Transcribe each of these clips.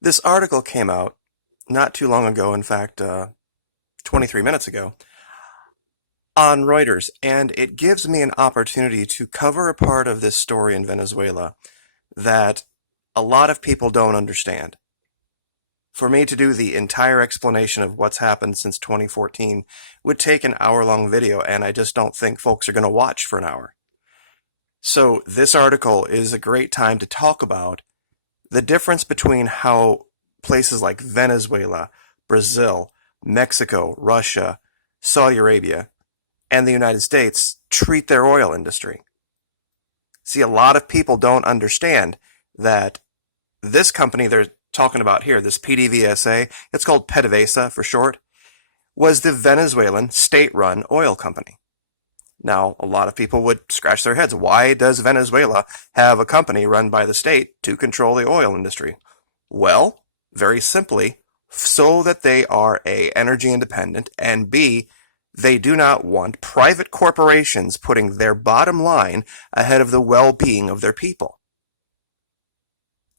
This article came out not too long ago, in fact, 23 minutes ago, on Reuters, and it gives me an opportunity to cover a part of this story in Venezuela that a lot of people don't understand. For me to do the entire explanation of what's happened since 2014 would take an hour-long video, and I just don't think folks are going to watch for an hour. So this article is a great time to talk about the difference between how places like Venezuela, Brazil, Mexico, Russia, Saudi Arabia, and the United States treat their oil industry. See, a lot of people don't understand that this company they're talking about here, this PDVSA, it's called PDVSA for short, was the Venezuelan state-run oil company. Now, a lot of people would scratch their heads. Why does Venezuela have a company run by the state to control the oil industry? Well, very simply, so that they are A, energy independent, and B, they do not want private corporations putting their bottom line ahead of the well-being of their people.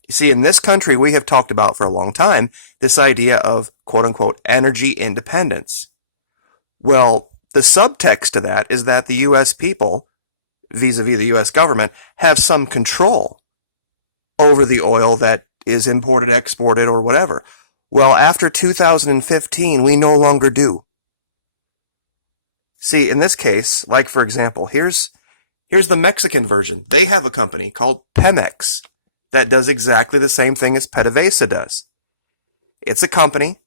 You see, in this country, we have talked about for a long time this idea of quote-unquote energy independence. Well, the subtext to that is that the U.S. people, vis-a-vis the U.S. government, have some control over the oil that is imported, exported, or whatever. Well, after 2015, we no longer do. See, in this case, like for example, here's the Mexican version. They have a company called Pemex that does exactly the same thing as PDVSA does. It's a company,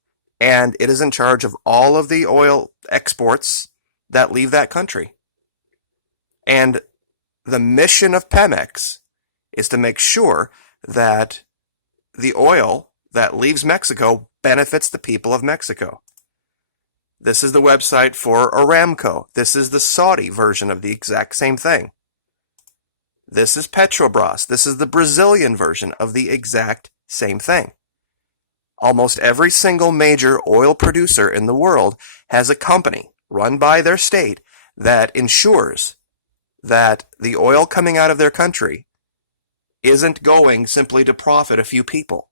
and it is in charge of all of the oil exports that leave that country. And the mission of Pemex is to make sure that the oil that leaves Mexico benefits the people of Mexico. This is the website for Aramco. This is the Saudi version of the exact same thing. This is Petrobras. This is the Brazilian version of the exact same thing. Almost every single major oil producer in the world has a company run by their state that ensures that the oil coming out of their country isn't going simply to profit a few people,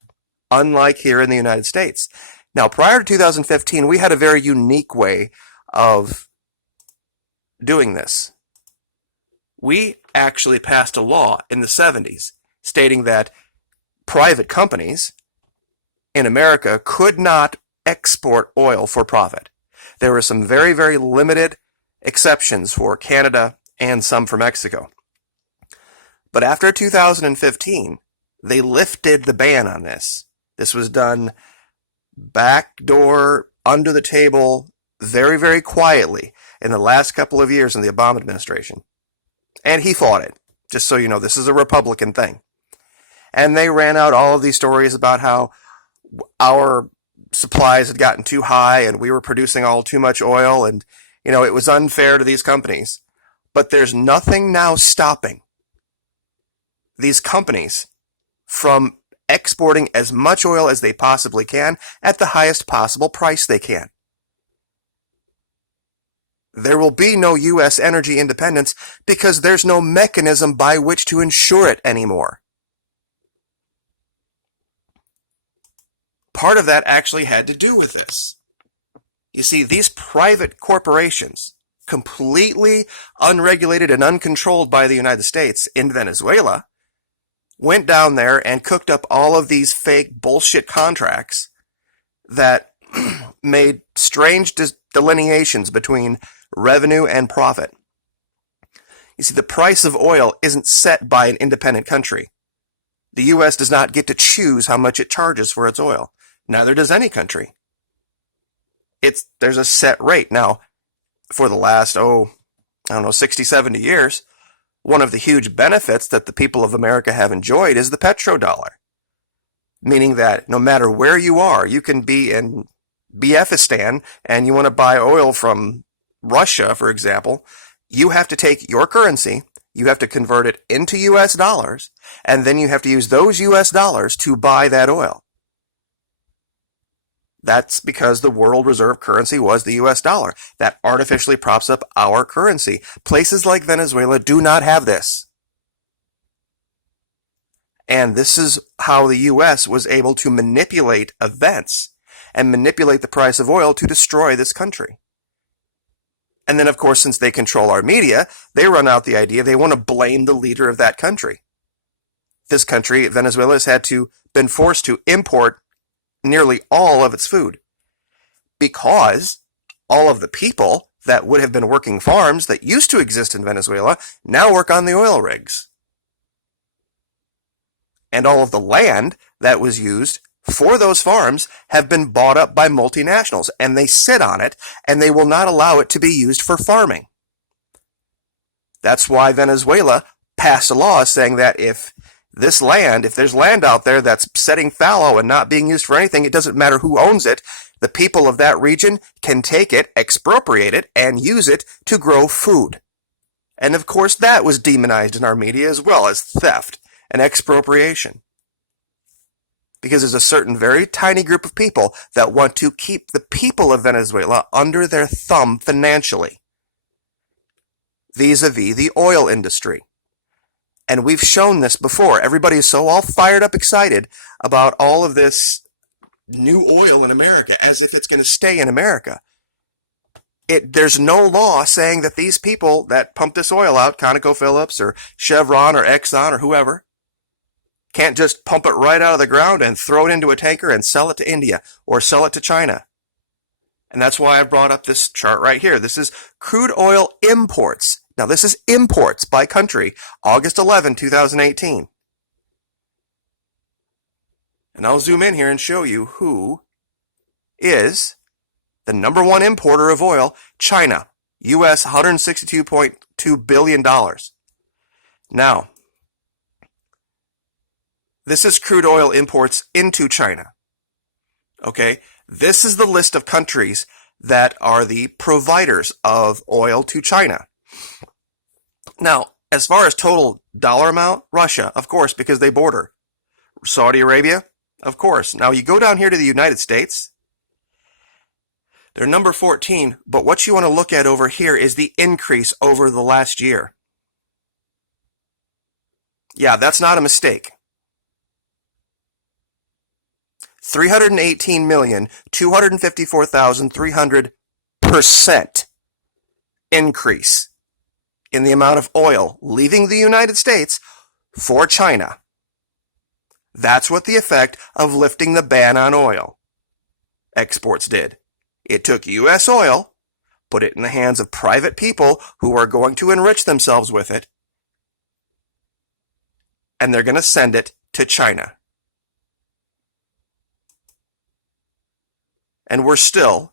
unlike here in the United States. Now, prior to 2015, we had a very unique way of doing this. We actually passed a law in the 70s stating that private companies in America could not export oil for profit. There were some very, very limited exceptions for Canada and some for Mexico. But after 2015, they lifted the ban on this. This was done backdoor, under the table, very, very quietly in the last couple of years in the Obama administration. And he fought it. Just so you know, this is a Republican thing. And they ran out all of these stories about how our supplies had gotten too high and we were producing all too much oil and, it was unfair to these companies. But there's nothing now stopping these companies from exporting as much oil as they possibly can at the highest possible price they can. There will be no U.S. energy independence because there's no mechanism by which to ensure it anymore. Part of that actually had to do with this. You see, these private corporations, completely unregulated and uncontrolled by the United States in Venezuela, went down there and cooked up all of these fake bullshit contracts that made strange delineations between revenue and profit. You see, the price of oil isn't set by an independent country. The U.S. does not get to choose how much it charges for its oil. Neither does any country. There's a set rate. Now, for the last, 60, 70 years, one of the huge benefits that the people of America have enjoyed is the petrodollar. Meaning that no matter where you are, you can be in Biafistan and you want to buy oil from Russia, for example, you have to take your currency, you have to convert it into U.S. dollars, and then you have to use those U.S. dollars to buy that oil. That's because the world reserve currency was the U.S. dollar. That artificially props up our currency. Places like Venezuela do not have this. And this is how the U.S. was able to manipulate events and manipulate the price of oil to destroy this country. And then, of course, since they control our media, they run out the idea they want to blame the leader of that country. This country, Venezuela, has been forced to import nearly all of its food because all of the people that would have been working farms that used to exist in Venezuela now work on the oil rigs. And all of the land that was used for those farms have been bought up by multinationals, and they sit on it, and they will not allow it to be used for farming. That's why Venezuela passed a law saying that if there's land out there that's setting fallow and not being used for anything, it doesn't matter who owns it, the people of that region can take it, expropriate it, and use it to grow food. And of course, that was demonized in our media as well as theft and expropriation. Because there's a certain very tiny group of people that want to keep the people of Venezuela under their thumb financially, vis-a-vis the oil industry. And we've shown this before. Everybody is so all fired up excited about all of this new oil in America, as if it's going to stay in America. There's no law saying that these people that pump this oil out, ConocoPhillips or Chevron or Exxon or whoever, can't just pump it right out of the ground and throw it into a tanker and sell it to India or sell it to China. And that's why I brought up this chart right here. This is crude oil imports. Now, this is imports by country, August 11, 2018. And I'll zoom in here and show you who is the number one importer of oil, China, U.S. $162.2 billion. Now, this is crude oil imports into China. Okay, this is the list of countries that are the providers of oil to China. Now, as far as total dollar amount, Russia, of course, because they border. Saudi Arabia, of course. Now, you go down here to the United States. They're number 14, but what you want to look at over here is the increase over the last year. Yeah, that's not a mistake. 318,254,300% increase in the amount of oil leaving the United States for China. That's what the effect of lifting the ban on oil exports did. It took U.S. oil, put it in the hands of private people who are going to enrich themselves with it, and they're going to send it to China. And we're still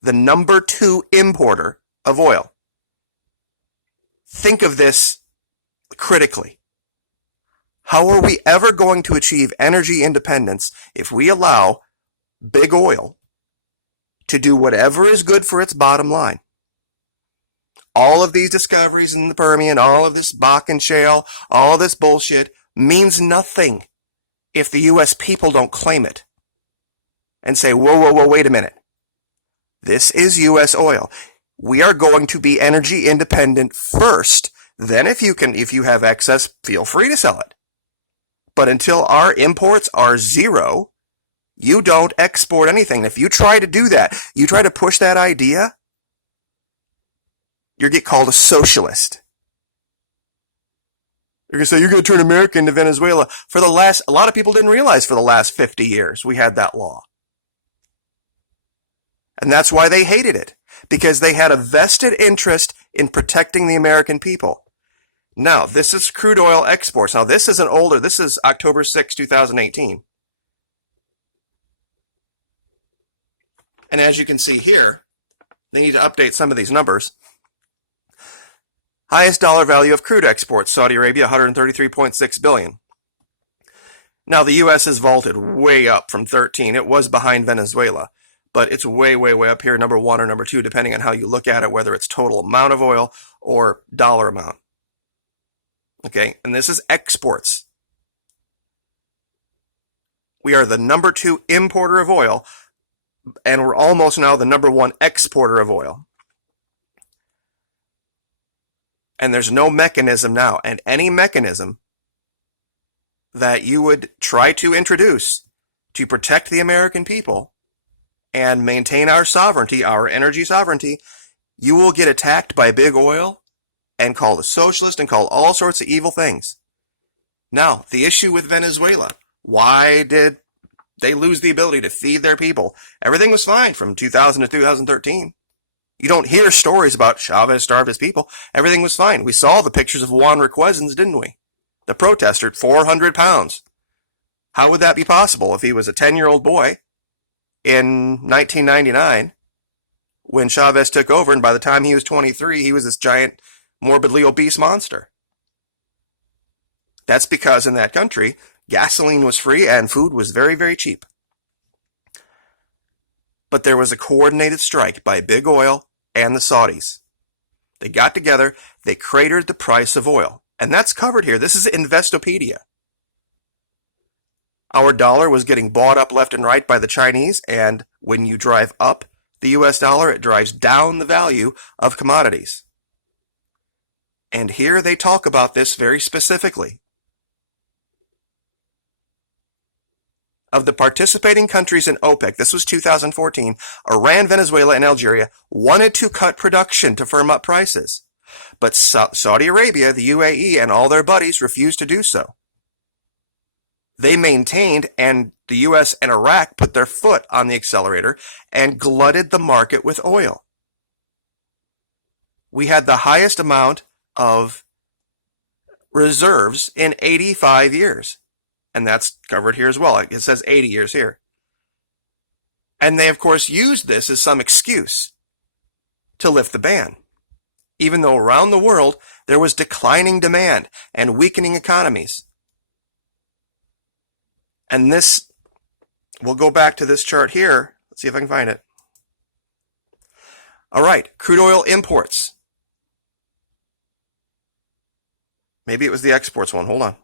the number 2 importer of oil. Think of this critically. How are we ever going to achieve energy independence if we allow big oil to do whatever is good for its bottom line? All of these discoveries in the Permian, all of this Bakken shale, all of this bullshit means nothing if the U.S. people don't claim it and say, whoa, wait a minute. This is U.S. oil. We are going to be energy independent first. Then if you have excess, feel free to sell it. But until our imports are zero, you don't export anything. If you try to do that, you try to push that idea, you get called a socialist. You're going to say, you're going to turn America into Venezuela. A lot of people didn't realize for the last 50 years we had that law. And that's why they hated it, because they had a vested interest in protecting the American people. Now, this is crude oil exports. Now, this is October 6, 2018. And as you can see here, they need to update some of these numbers. Highest dollar value of crude exports, Saudi Arabia, $133.6 billion. Now, the U.S. has vaulted way up from 13. It was behind Venezuela, but it's way, way, way up here, number 1 or number 2, depending on how you look at it, whether it's total amount of oil or dollar amount. Okay, and this is exports. We are the number 2 importer of oil, and we're almost now the number 1 exporter of oil. And there's no mechanism now, and any mechanism that you would try to introduce to protect the American people and maintain our sovereignty, our energy sovereignty, you will get attacked by big oil and called a socialist and called all sorts of evil things. Now, the issue with Venezuela, why did they lose the ability to feed their people? Everything was fine from 2000 to 2013. You don't hear stories about Chavez starved his people. Everything was fine. We saw the pictures of Juan Requesens, didn't we? The protester at 400 pounds. How would that be possible if he was a 10-year-old boy in 1999 when Chavez took over, and by the time he was 23, he was this giant, morbidly obese monster? That's because in that country, gasoline was free and food was very, very cheap. But there was a coordinated strike by big oil and the Saudis. They got together, they cratered the price of oil. And that's covered here. This is Investopedia. Our dollar was getting bought up left and right by the Chinese, and when you drive up the US dollar, it drives down the value of commodities. And here they talk about this very specifically. Of the participating countries in OPEC, this was 2014, Iran, Venezuela, and Algeria wanted to cut production to firm up prices. But Saudi Arabia, the UAE, and all their buddies refused to do so. They maintained, and the US and Iraq put their foot on the accelerator and glutted the market with oil. We had the highest amount of reserves in 85 years. And that's covered here as well. It says 80 years here. And they, of course, used this as some excuse to lift the ban, even though around the world there was declining demand and weakening economies. And this, we'll go back to this chart here. Let's see if I can find it. All right, crude oil imports. Maybe it was the exports one. Hold on.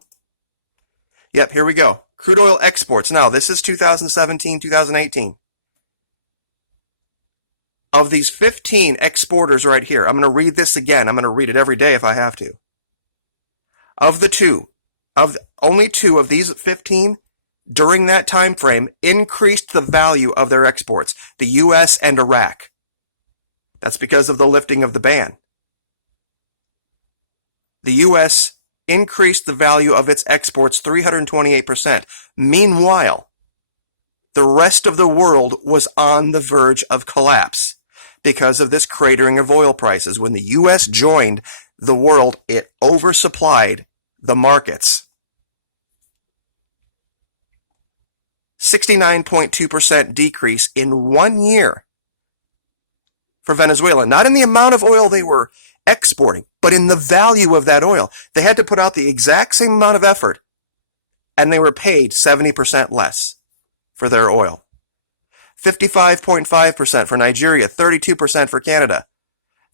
Yep, here we go. Crude oil exports. Now, this is 2017, 2018. Of these 15 exporters right here, I'm going to read this again. I'm going to read it every day if I have to. Only two of these 15 during that time frame increased the value of their exports, the US and Iraq. That's because of the lifting of the ban. The US increased the value of its exports 328%. Meanwhile, the rest of the world was on the verge of collapse because of this cratering of oil prices. When the US joined the world, it oversupplied the markets. 69.2% decrease in 1 year for Venezuela. Not in the amount of oil they were exporting, but in the value of that oil. They had to put out the exact same amount of effort, and they were paid 70% less for their oil. 55.5% for Nigeria, 32% for Canada,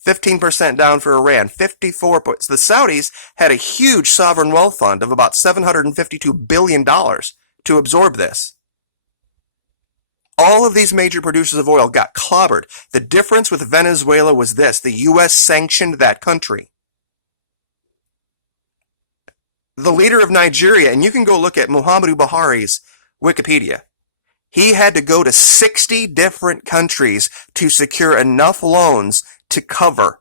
15% down for Iran, 54%. The Saudis had a huge sovereign wealth fund of about $752 billion to absorb this. All of these major producers of oil got clobbered. The difference with Venezuela was this: the U.S. sanctioned that country. The leader of Nigeria, and you can go look at Muhammadu Buhari's Wikipedia, he had to go to 60 different countries to secure enough loans to cover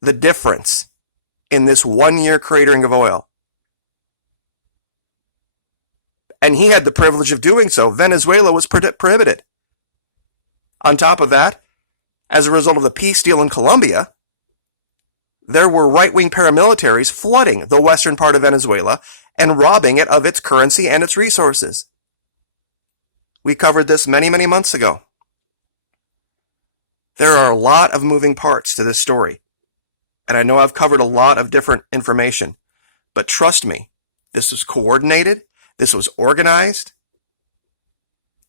the difference in this 1 year cratering of oil. And he had the privilege of doing so. Venezuela was prohibited. On top of that, as a result of the peace deal in Colombia, there were right-wing paramilitaries flooding the western part of Venezuela and robbing it of its currency and its resources. We covered this many, many months ago. There are a lot of moving parts to this story, and I know I've covered a lot of different information, but trust me, this was coordinated. This was organized,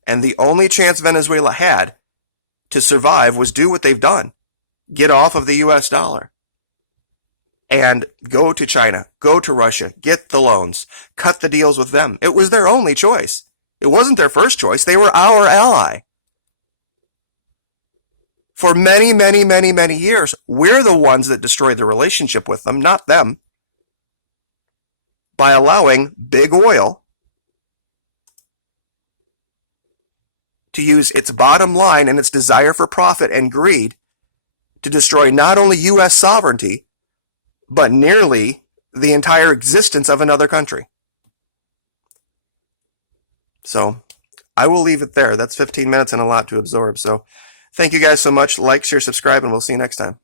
and the only chance Venezuela had to survive was do what they've done. Get off of the US dollar and go to China, go to Russia, get the loans, cut the deals with them. It was their only choice. It wasn't their first choice. They were our ally. For many, many, many, many years, we're the ones that destroyed the relationship with them, not them. by allowing big oil to use its bottom line and its desire for profit and greed to destroy not only U.S. sovereignty, but nearly the entire existence of another country. So I will leave it there. That's 15 minutes and a lot to absorb. So thank you guys so much. Like, share, subscribe, and we'll see you next time.